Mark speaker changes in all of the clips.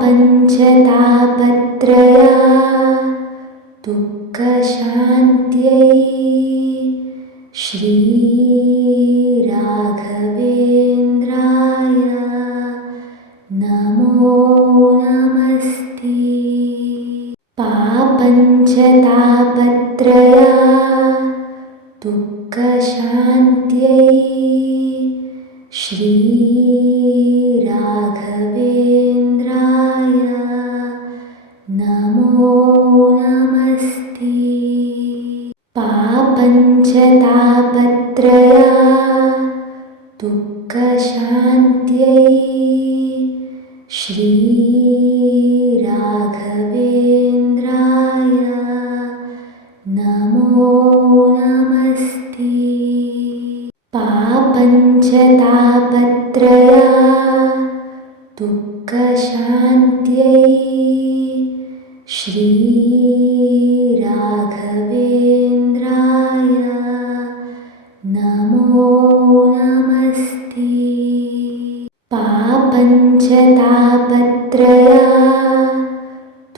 Speaker 1: पञ्चतापत्रया।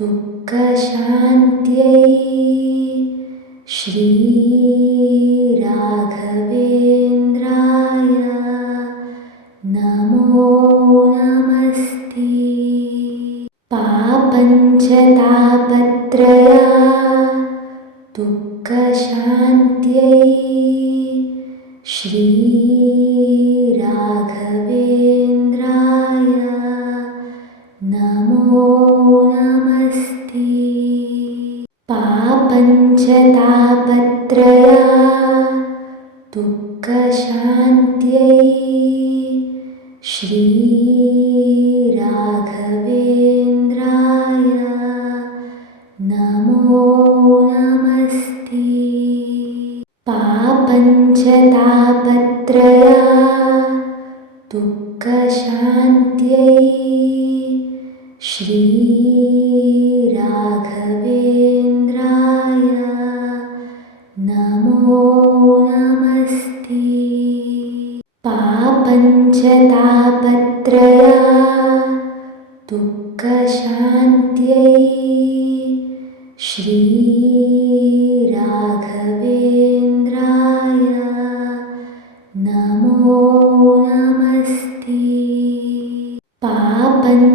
Speaker 1: दुःखशान्त्यै श्रीराघवेन्द्राय She. श्रीराघवेन्द्राय नमो नमस्ते। पापञ्चतापत्रया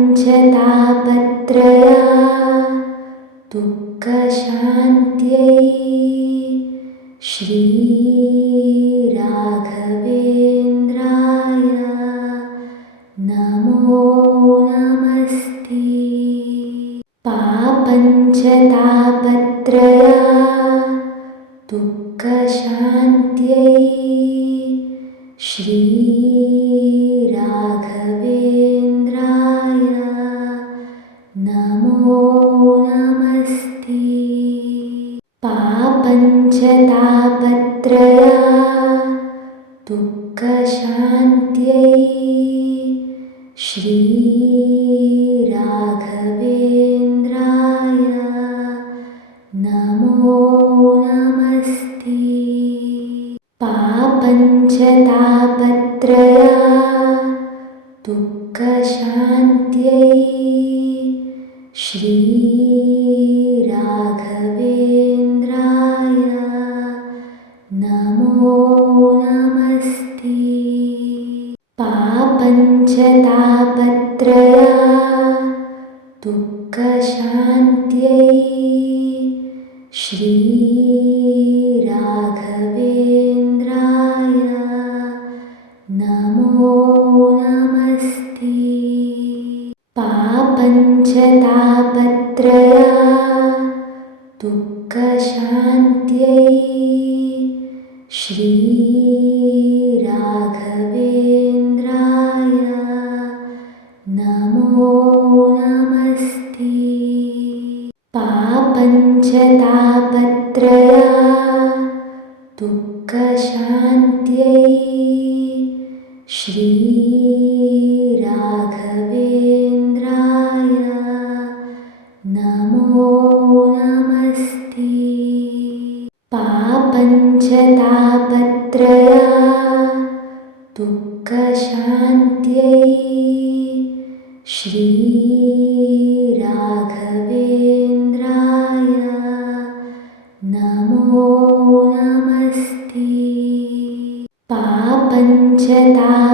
Speaker 1: पापञ्चता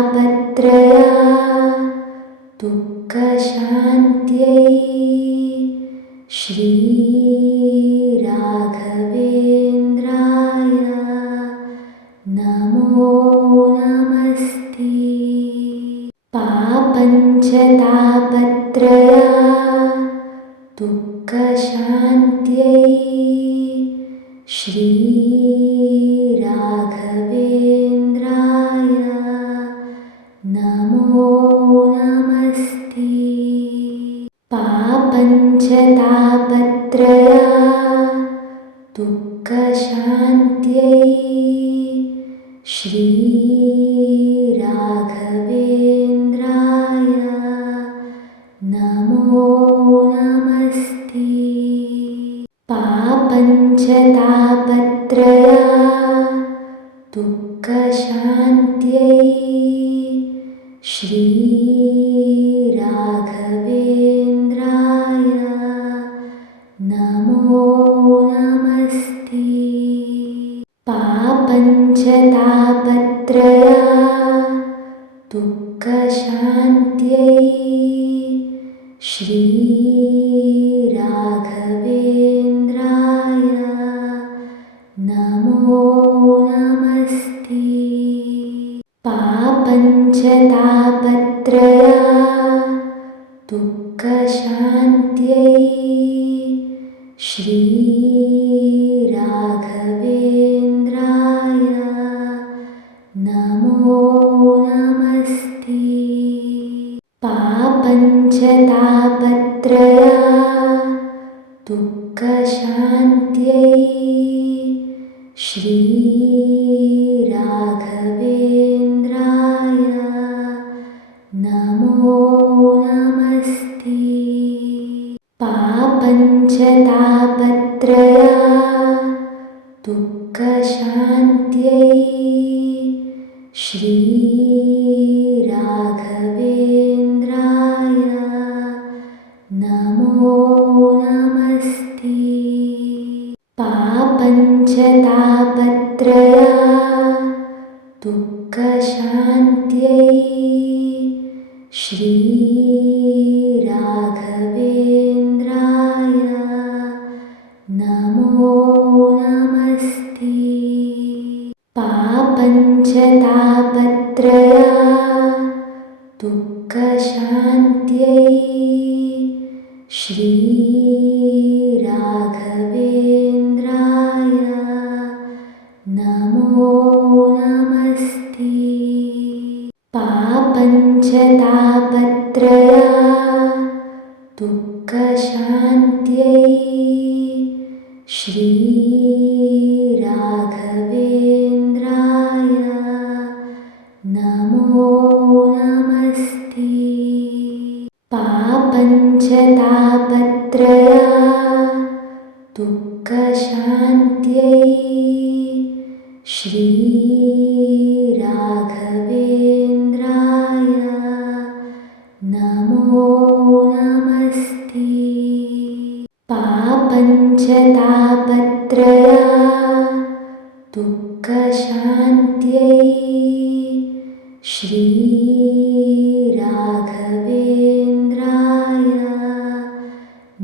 Speaker 1: त्रय दुःखशान्त्यै श्री 是。राघवेन्द्राय नमो नमस्ते पापञ्चतापत्रया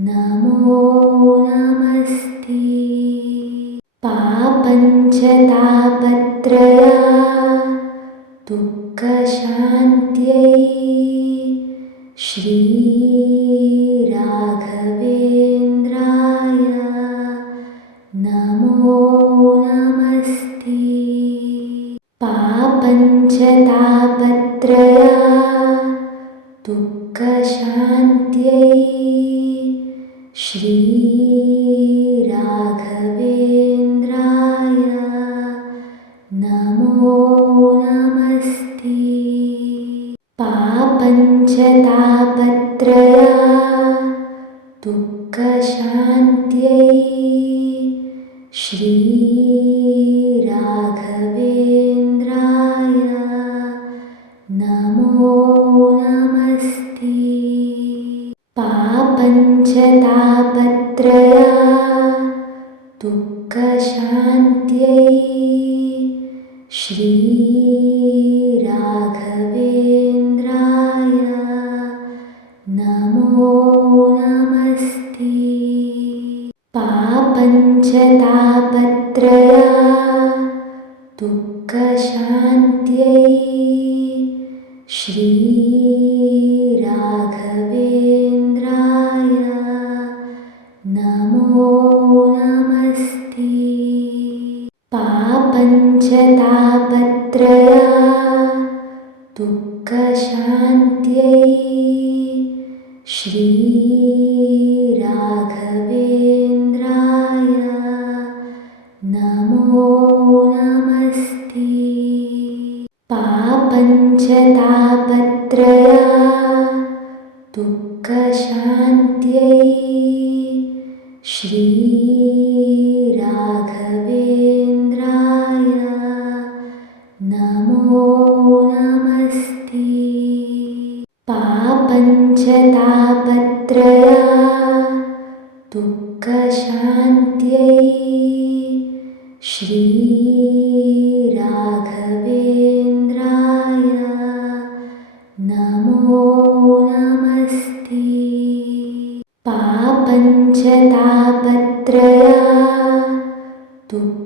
Speaker 1: ナモ पापञ्च तापत्रया दुःखशान्त्यै श्रीराघवेन्द्राय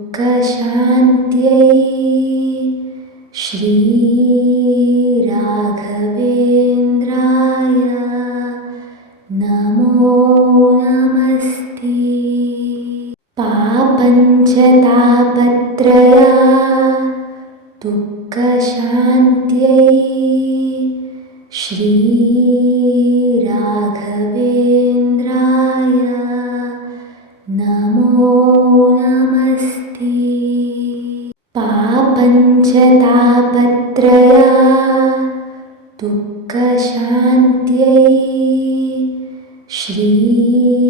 Speaker 1: दुःखशान्त्यै श्रीराघवेन्द्राय 十。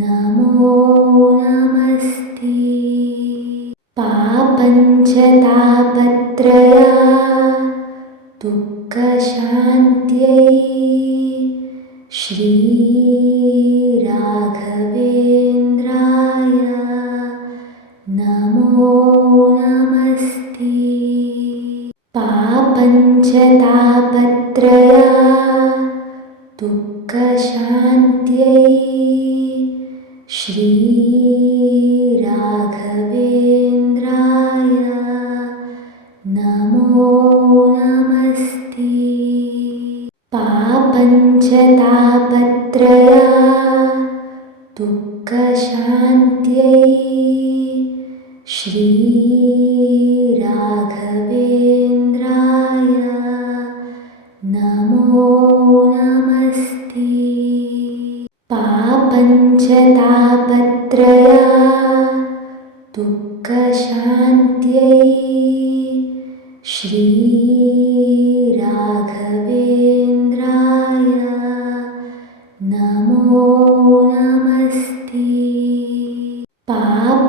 Speaker 1: Namo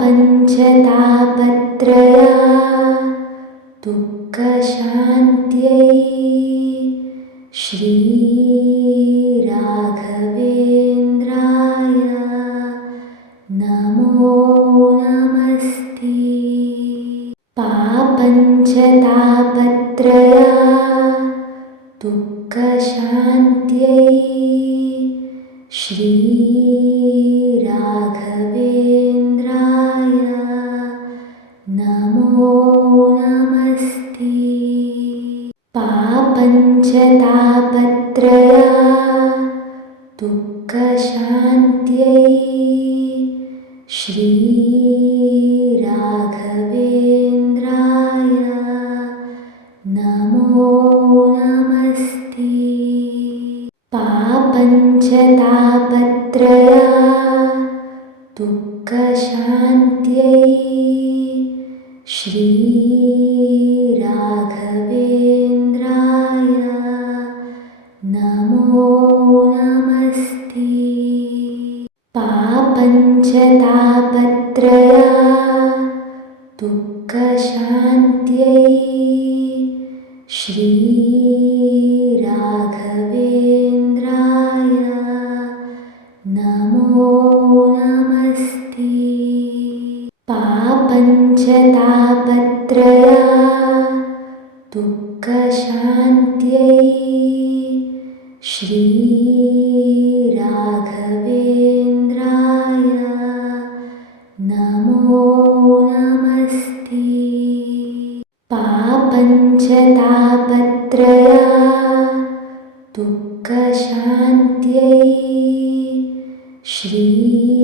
Speaker 1: पापञ्चतापत्रया tu दुःखशान्त्यै श्रीराघवेन्द्राय 是你。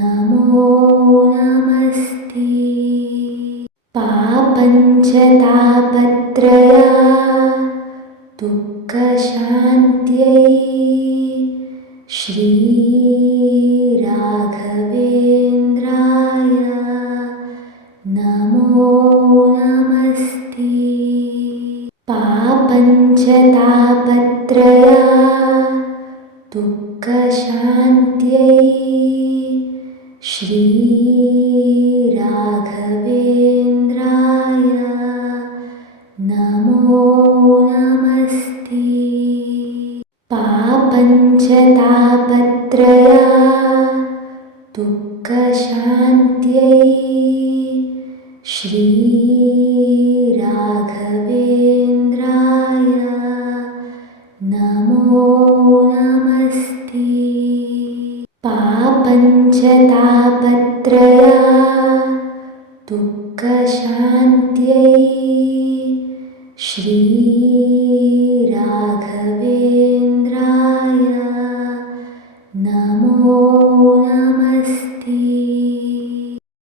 Speaker 1: Namo.